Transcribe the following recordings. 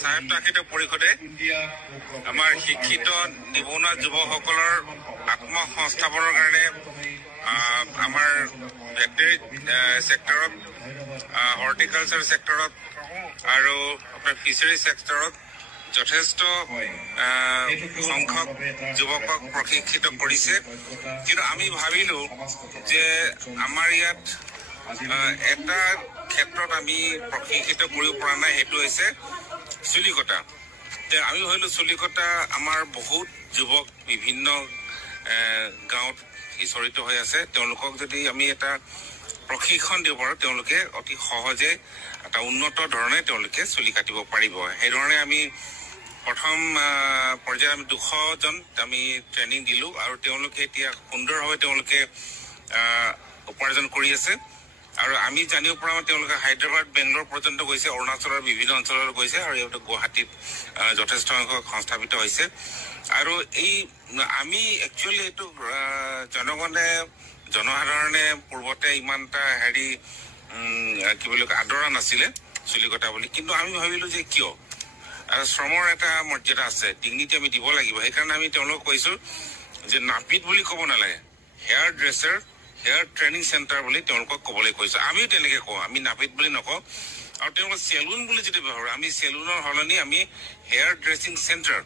স্বায়ত্তশাসিত পৰিষদে আমাৰ শিক্ষিত নিবনুৱা যুৱকসকলৰ আত্মসংস্থাপনৰ কাৰণে আমাৰ ভেটেৰিনেৰী সেক্টৰত হৰ্টিকালচাৰ সেক্টৰত আৰু আপোনাৰ ফিচাৰী সেক্টৰত যথেষ্ট সংখ্যক যুৱকক প্ৰশিক্ষিত কৰিছে কিন্তু আমি ভাবিলো যে আমাৰ ইয়াত এটা ক্ষেত্ৰত আমি প্ৰশিক্ষিত কৰিব পৰা নাই হেতু হৈছে চুলিকটা আমি ভাবিলো চুলিকটা আমাৰ বহুত যুৱক বিভিন্ন গাঁৱত ইছৰিত হৈ আছে তেওঁলোকক যদি আমি এটা প্ৰশিক্ষণ দিব পাৰো তেওঁলোকে অতি সহজে এটা উন্নত ধৰণে তেওঁলোকে চুলি কাটিব পাৰিব এই ধৰণে আমি প্ৰথম পৰ্যায়ত আমি 200 জন আমি ট্ৰেইনিং দিলো আৰু তেওঁলোকে এতিয়া সুন্দৰভাৱে তেওঁলোকে উপাৰ্জন কৰি আছে আৰু আমি জানিব পৰা তেওঁলোকে হায়দৰাবাদ বেংগলোৰ পৰ্যন্ত গৈছে অৰুণাচলৰ বিভিন্ন অঞ্চললৈ গৈছে আৰু ইয়াত গুৱাহাটীত যথেষ্ট সংখ্যক সংস্থাপিত হৈছে আৰু এই আমি একচুৱেলি এইটো জনসাধাৰণে পূৰ্বতে ইমানটা কি বুলি আদৰা নাছিলে চুলিকটা বুলি কিন্তু আমি ভাবিলো যে কিয় শ্ৰমৰ এটা মৰ্যাদা আছে ডিগনিটি আমি দিব লাগিব সেইকাৰণে আমি তেওঁলোকক কৈছো যে নাপিত বুলি ক'ব নালাগে hair dresser hair training centre বুলি তেওঁলোকক ক'বলৈ কৈছো আমিও তেনেকে কওঁ আমি নাপিত বুলি নকওঁ আৰু তেওঁলোকক চেলুন বুলি যদি ব্যৱহাৰ আমি চেলুনৰ সলনি আমি hair dressing centre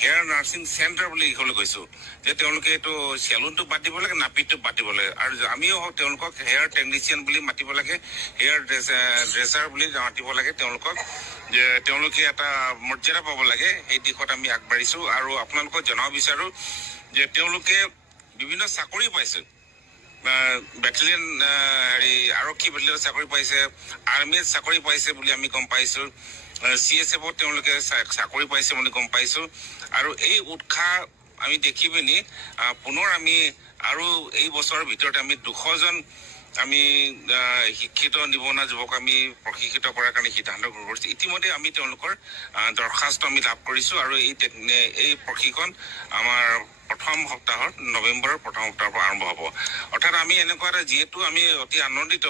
hair nursing centre বুলি ক'বলৈ কৈছো যে তেওঁলোকে এইটো চেলুনটো বাদ দিব লাগে নাপিতটো বাদ দিব লাগে আৰু আমিও তেওঁলোকক হেয়াৰ টেকনিচিয়ান বুলি মাতিব লাগে হেয়াৰ ড্ৰেছাৰ বুলি মাতিব লাগে তেওঁলোকক যে তেওঁলোকে এটা মৰ্যাদা পাব লাগে এই দিশত আমি আগবাঢ়িছো আৰু আপোনালোকক জনাব বিচাৰো যে তেওঁলোকে বিভিন্ন চাকৰি পাইছে বেটেলিয়ন আৰক্ষী বেটেলিয়ন চাকৰি পাইছে আৰ্মিত চাকৰি পাইছে বুলি আমি গম পাইছো CSFত তেওঁলোকে চাকৰি পাইছে বুলি গম পাইছো আৰু এই উৎসাহ আমি দেখি পিনি পুনৰ আমি আৰু এই বছৰৰ ভিতৰত আমি 200 জন আমি শিক্ষিত নিবনুৱা যুৱক আমি প্ৰশিক্ষিত কৰাৰ কাৰণে সিদ্ধান্ত গ্ৰহণ কৰিছো ইতিমধ্যে আমি তেওঁলোকৰ দৰখাস্ত আমি লাভ কৰিছো আৰু এই প্ৰশিক্ষণ আমাৰ প্ৰথম সপ্তাহৰ নৱেম্বৰৰ প্ৰথম সপ্তাহৰ পৰা আৰম্ভ হ'ব অৰ্থাৎ আমি এনেকুৱা এটা যিহেতু আমি অতি আনন্দিত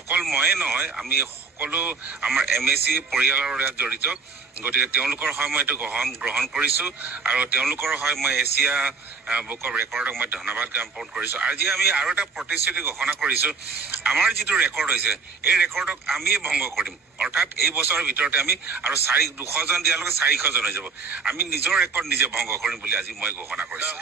অকল ময়ে নহয় আমি সকলো আমাৰ MSc পৰিয়ালৰ ইয়াত জড়িত গতিকে তেওঁলোকৰ হয় মই এইটো গ্ৰহণ কৰিছো আৰু তেওঁলোকৰ হয় মই এছিয়া বুক অফ ৰেকৰ্ডক মই ধন্যবাদ জ্ঞাপন কৰিছো আজি আমি আৰু এটা প্ৰতিশ্ৰুতি ঘোষণা কৰিছো আমাৰ যিটো ৰেকৰ্ড হৈছে এই ৰেকৰ্ডক আমিয়ে ভংগ কৰিম অৰ্থাৎ এই বছৰৰ ভিতৰতে আমি আৰু 200 জন দিয়ালৈকে 400 জন হৈ যাব আমি নিজৰ ৰেকৰ্ড নিজে ভংগ কৰিম বুলি আজি মই ঘোষণা কৰিছো